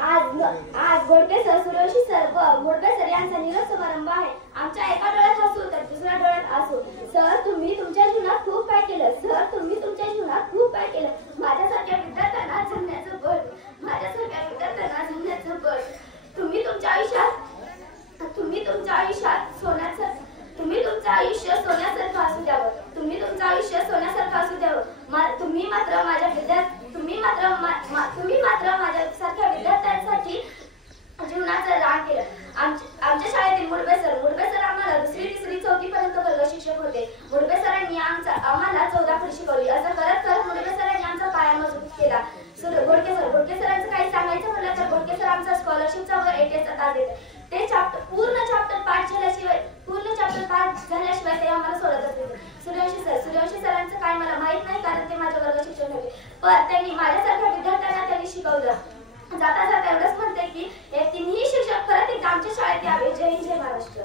आज Godke sir, Suryavanshi sir व मोडके sir यांचा निरोप समारंभ आहे. आमच्या एका डोळ्यात हसू तर दुसऱ्या डोळ्यात आसू. सर, तुम्ही तुमच्या जीवनात खूप काय केलं. सर, तुम्ही तुमच्या जीवनात खूप काय केलं. माझ्यासारख्या विद्यार्थ्यांना जगण्याचं बळ, माझ्यासारख्या विद्यार्थ्यांना जगण्याचं बळ. तुम्ही तुमच्या आयुष्य सोन्यासारखं असू द्यावं. तुम्ही तुमचं आयुष्य सोन्यासारखं असू द्यावं. तुम्ही मात्र माझ्यासारख्या विद्यार्थ्यांसाठी जीवनाचं रान केलं. आमच्या शाळेतील मुडबे सर आम्हाला दुसरी तिसरी चौथी पर्यंत वर्ग शिक्षक होते. मुडबे सरांनी आम्हाला 14 फळी शिकवली. असं करत करत मुडबे सरांनी आमचा पाया मजबूत केला. गोडके सरांचं काही सांगायचं म्हटलं तर गोडके सर आमचा स्कॉलरशिपचा व एटीएसचा तास देते. ते पूर्ण चॅप्टर पाठ झाल्याशिवाय ते आम्हाला सोडतच नाही. सूर्यवंशी सरांचं काय मला माहित नाही, कारण ते माझ्या वर्ग शिक्षक होते. पण त्यांनी माझ्यासारख्या विद्यार्थ्यांना त्यांनी शिकवलं. जाता जाता एवढंच म्हणते की हे तिन्ही शिक्षक परत एकदा आमच्या शाळेत यावे. जय हिंद, जय महाराष्ट्र.